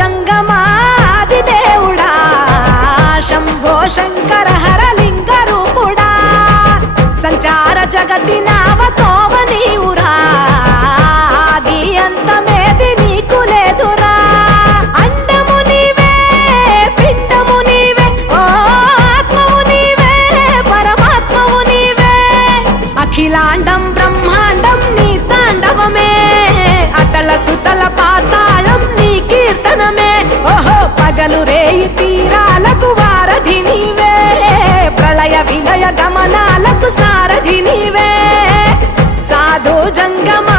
జంగమాది దేవుడా శంభో శంకర హరలింగ రూపుడా సంచార జగతి నావతోవ నీవురా ఆది అంతమేది నీకు లేదురా అండము నీవే పిండము నీవే ఓ ఆత్మవు నీవే పరమాత్మవు నీవే అఖిలాండం బ్రహ్మాండం నీ తాండవమే అతల సుతల పాతాళం నీ కీర్తనమే ఓహో పగలు రేయి తీరాలకు వారధి నీవే ప్రళయ విలయ గమనాలకు సారథి నీవే సాధు జంగమా